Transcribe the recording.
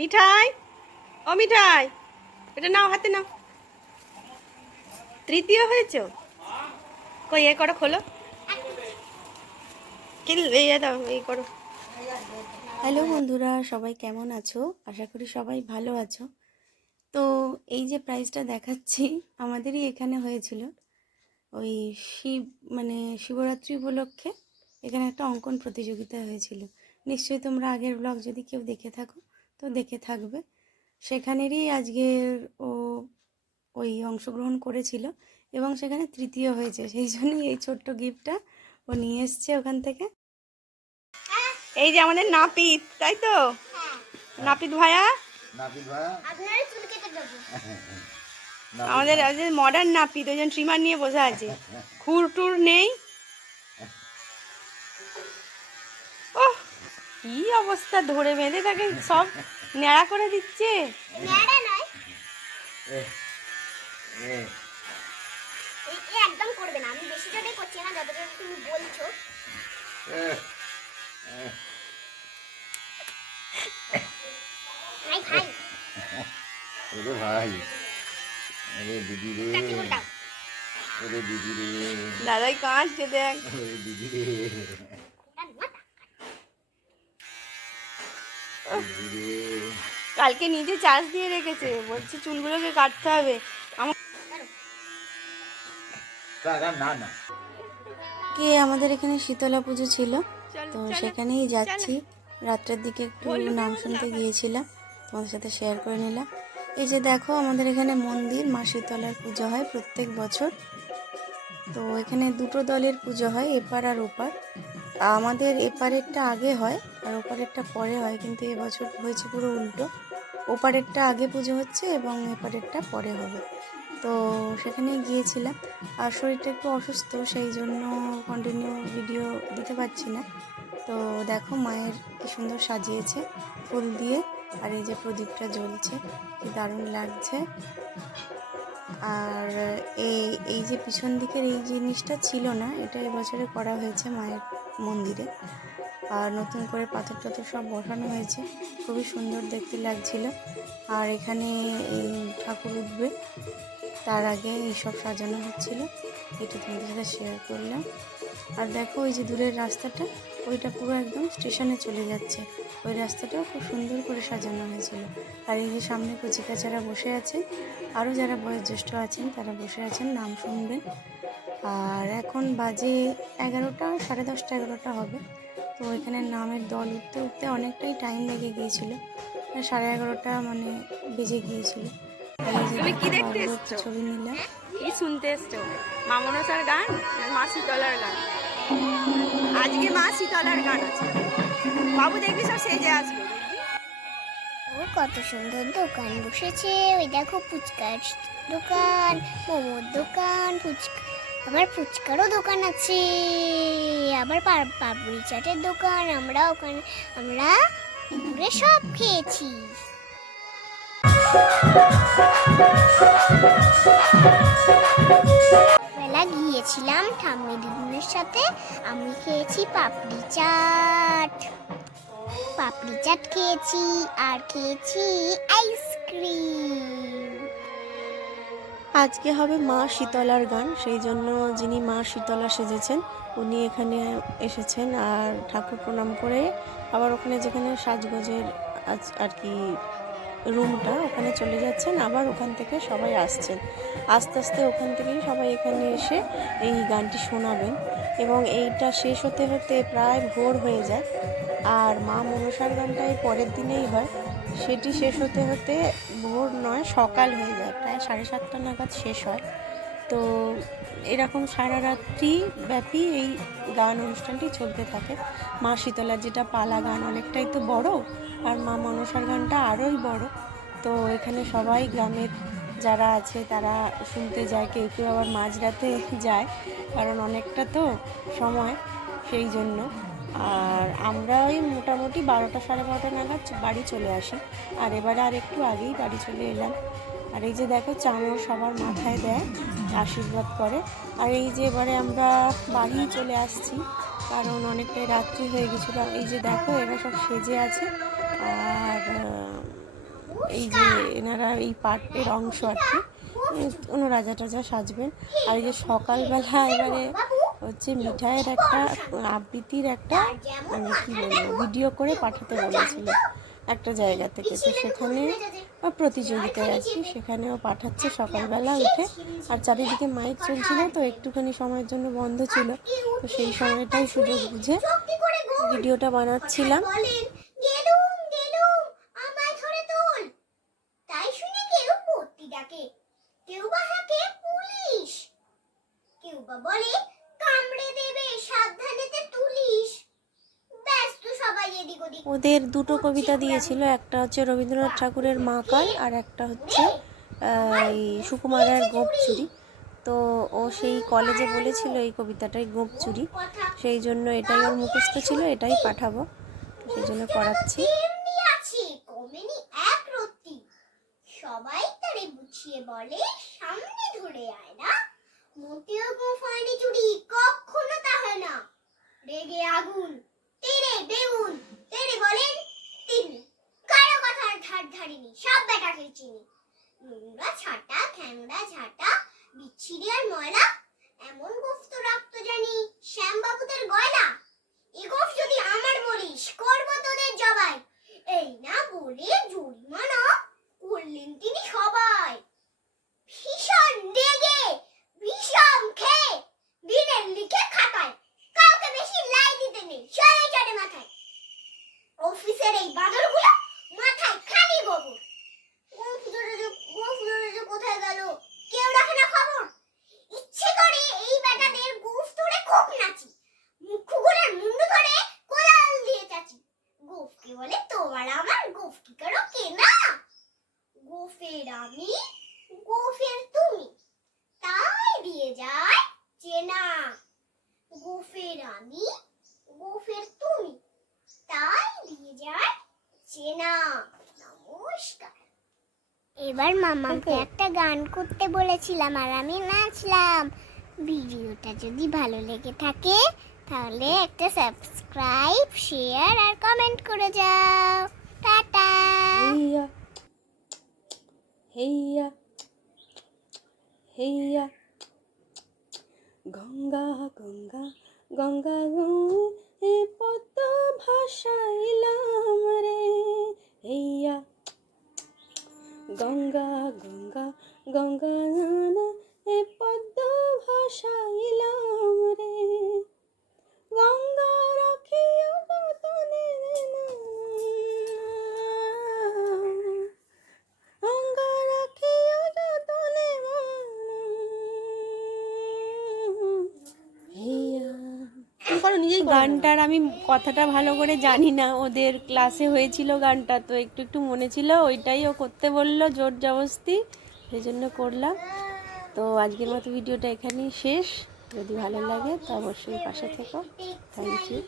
মিঠাই, ও মিঠাই, এটা নাও, হাতে নাও। তৃতীয় হয়েছো? কই এ করো, খোলো। এই দাও, এই করো। হ্যালো বন্ধুরা, সবাই কেমন আছো? আশা করি সবাই ভালো আছো। তো এই যে প্রাইজটা দেখাচ্ছি, আমাদেরই এখানে হয়েছিল। ওই শিবরাত্রি উপলক্ষে এখানে একটা অঙ্কন প্রতিযোগিতা হয়েছিল। নিশ্চয়ই তোমরা আগের ব্লগ যদি কেউ দেখে থাকো তো দেখে থাকবে। সেখানেরই আজকের ওই অংশগ্রহণ করেছিল এবং সেখানে তৃতীয় হয়েছে। সেই জন্যই এই ছোট্ট গিফটটা ও নিয়ে এসছে ওখান থেকে। এই যে আমাদের নাপিত, তাই তো? নাপিত ভাইয়া, আমাদের মডার্ন নাপিত, ওই জন্য ট্রিমার নিয়ে বসে আছে, খুর টুর নেই। ও কি অবস্থা, ধরে বেঁধে তাকে সব ন্যাড়া করে দিচ্ছে। একদম করবে না, আমি বেশি জোরে করছি না, যতটা তুমি বলছো। ভাই ভাই, ওরে ভাই, আরে দিদি রে, ওরে দিদি রে, দাদাই কাঁদছে, দেখ। ওরে দিদি রে, দিদি রে। কালকে নিজে চার্জ দিয়ে রেখেছে, বলছে চুলগুলোকে কাটতে হবে। না না, কে আমাদের এখানে শীতলা পুজো ছিল, তো সেখানেই যাচ্ছি। রাত্রের দিকে একটু নাম শুনতে গিয়েছিলাম, তোমাদের সাথে শেয়ার করে নিলাম। এই যে দেখো, আমাদের এখানে মন্দির মা শীতলার পুজো হয় প্রত্যেক বছর। তো এখানে দুটো দলের পুজো হয়, এপার আর ওপার। আমাদের এপারেরটা আগে হয় আর ওপারেরটা পরে হয়, কিন্তু এবছর হয়েছে পুরো উল্টো। ওপারেরটা আগে পুজো হচ্ছে এবং এপারেরটা পরে হবে। তো সেখানে গিয়েছিলাম, আর শরীরটা একটু অসুস্থ, সেই জন্য কন্টিনিউ ভিডিও দিতে পারছি না। তো দেখো মায়ের কি সুন্দর সাজিয়েছে ফুল দিয়ে, আর এই যে প্রদীপটা জ্বলছে, কি দারুণ লাগছে। আর এই যে পিছন দিকের এই জিনিসটা ছিল না, এটা এবছরে করা হয়েছে মায়ের মন্দিরে। আর নতুন করে পাথর টাথর সব বসানো হয়েছে, খুবই সুন্দর দেখতে লাগছিল। আর এখানে এই ঠাকুর উঠবে, তার আগে এইসব সাজানো হচ্ছিল, এটা তোমাদের সাথে শেয়ার করলাম। আর দেখো ওই যে দূরের রাস্তাটা, ওইটা পুরো একদম স্টেশনে চলে যাচ্ছে, ওই রাস্তাটাও খুব সুন্দর করে সাজানো হয়েছিল। আর এই যে সামনে কচিকাচারা বসে আছে, আরও যারা বয়োজ্যেষ্ঠ আছেন তারা বসে আছেন, নাম শুনবেন। আর এখন বাজে 11টা, 10:30, 11টা হবে। তো এখানে নামের দল উঠতে উঠতে অনেকটাই টাইম লেগে গিয়েছিল, 11:30 মানে বেজে গিয়েছিল। তুমি কি দেখতে এসছো? ছবি নিলাম। কি শুনতে এসছো? মা মনসার গান, মা শীতলার গান? আজকে মা শীতলার গান আছে। বাবু দেখবি সব সেজে আসবে। ও কত সুন্দর দোকান বসেছে, ওই দেখো ফুচকার দোকান, মোমোর দোকান, আবার ফুচকারও দোকান আছে, আবার পাপড়ি চাটের দোকান। আমরা দুপুরে সব খেয়েছি। বেলা গিয়েছিলাম ঠাম্মি দিদিনের সাথে, আমি খেয়েছি পাপড়ি চাট খেয়েছি, আর খেয়েছি আইসক্রিম। আজকে হবে মা শীতলার গান, সেই জন্য যিনি মা শীতলা সেজেছেন উনি এখানে এসেছেন, আর ঠাকুর প্রণাম করে আবার ওখানে যেখানে সাজগোজের আর কি রুমটা, ওখানে চলে যাচ্ছেন। আবার ওখান থেকে সবাই আসছেন, আস্তে আস্তে ওখান থেকেই সবাই এখানে এসে এই গানটি শোনাবেন। এবং এইটা শেষ হতে হতে প্রায় ভোর হয়ে যায়। আর মা মনসার গানটা এই পরের দিনেই হয়, সেটি শেষ হতে হতে ভোর নয়, সকাল হয়ে যায়, প্রায় 7:30 নাগাদ শেষ হয়। তো এরকম সারা রাত্রি ব্যাপী এই গান অনুষ্ঠানটি চলতে থাকে। মা শীতলার যেটা পালা গান অনেকটাই তো বড়, আর মা মনসার গানটা আরোই বড়। তো এখানে সবাই গ্রামের যারা আছে তারা শুনতে যায়, কেউ কেউ আবার মাঝরাতে যায়, কারণ অনেকটা তো সময়, সেই জন্য। আর আমরা ওই মোটামুটি 12টা, 12:30 নাগাদ বাড়ি চলে আসি। আর এবারে আর একটু আগেই বাড়ি চলে এলাম। আর এই যে দেখো চামড় সবার মাথায় দেয়, আশীর্বাদ করে। আর এই যে এবারে আমরা বাড়ি চলে আসছি, কারণ অনেকটাই রাত্রি হয়ে গেছিলো। এই যে দেখো এরা সব সেজে আছে, আর এই যে এনারা এই পার্টের অংশ আর কি, কোনো রাজা টাজা সাজবেন। আর এই যে সকালবেলা এবারে হচ্ছে মিঠাইয়ের একটা আবৃত্তির একটা মানে কী বলবো ভিডিও করে পাঠাতে বলেছিল একটা জায়গা থেকে, তো সেখানে প্রতিযোগিতায় আর কি, সেখানেও পাঠাচ্ছে সকালবেলা উঠে। আর চারিদিকে মাইক চলছিল, তো একটুখানি সময়ের জন্য বন্ধ ছিল, তো সেই সময়টাই সুযোগ বুঝে ভিডিওটা বানাচ্ছিলাম। গেলুম গেলুম আমায় ধরে তোল, তাই শুনে কেউ পড়তি ডাকে, কেউ বা হাঁকে পুলিশ, কেউ বা বলে কামড়ে দেবে সাবধানেতে তুলিস। ব্যস্ত সবাই এদিক ওদিক। ওদের দুটো কবিতা দিয়েছিল, একটা হচ্ছে রবীন্দ্রনাথ ঠাকুরের মা কাল, আর একটা হচ্ছে এই সুকুমারের গোপ চুরি। তো ও সেই কলেজে বলেছিল এই কবিতাটাই গোপ চুরি, সেই জন্য এটাই ওর মুখস্থ ছিল, এটাই পাঠাবো, তো সেই জন্য করাচ্ছি। এমনি আছে কমেনি এক রত্তি, সবাই তারে বুঝিয়ে বলে সামনে ধরে আয় না, মোটেও গোফ হয়নি চুরি, কখনো তা হয় না। রেগে আগুন তেরে বেগুন, তেরে বলেন তিনি, কারো কথার ধার ধারিনি, সব বেটাকে চিনি। নোংরা ছাটা খ্যাংরা ঝাঁটা বিচ্ছিরি আর ময়লা, এমন গোফ তো রাখতো জানি শ্যামবাবুদের গয়লা। এ গোফ যদি আমার বলিস করবো তোদের জবাই, এই না বলে জরিমানা করলেন তিনি সবাই। ভীষণ রেগে ভীষণ খেয়ে দিনের লিখে খাতায়, কাউকে বেশি লাই দিতে নেই, চলে চড়ে মাথায়। অফিসের এই বাদরগুলো মাথায় খালি গোবর, গোফ ধরে যে কোথায় গেল কেউ রাখে না খবর। ইচ্ছে করে এই বেটাদের গোফ ধরে খুব নাচি, মুখগুলোর মুন্ডু ধরে কোলাল দিয়ে চাচি। গোফকে বলে তোমার আমার, গোফ কি করো কেনা, গোফের আমি গোফের তুমি, তাই দিয়ে যায় চেনা। গোফের আমি গোফের তুমি, তাই দিয়ে যায় চেনা। নমস্কার। এবার মামাকে একটা গান করতে বলেছিলাম আর আমি নাচলাম। ভিডিওটা যদি ভালো লেগে থাকে তাহলে একটা সাবস্ক্রাইব, শেয়ার আর কমেন্ট করে যাও। টাটা। হেইয়া হেইয়া হেইয়া গঙ্গা গঙ্গা গঙ্গা এ পদ্ম ভাসাইলাম রে, হেইয়া গঙ্গা গঙ্গা গঙ্গা এ পদ্ম ভাসাইলাম রে, গঙ্গা রাখিও যতনে গঙ্গা রাখিও যতনে গানটার আমি কথাটা ভালো করে জানি না, ওদের ক্লাসে হয়েছিল গানটা, তো একটু একটু মনে ছিল, ওইটাই ও করতে বললো জোর জবরদস্তি, সেই জন্য করলাম। তো আজকের মতো ভিডিওটা এখানেই শেষ, যদি ভালো লাগে তো অবশ্যই পাশে থেকো। Thank you.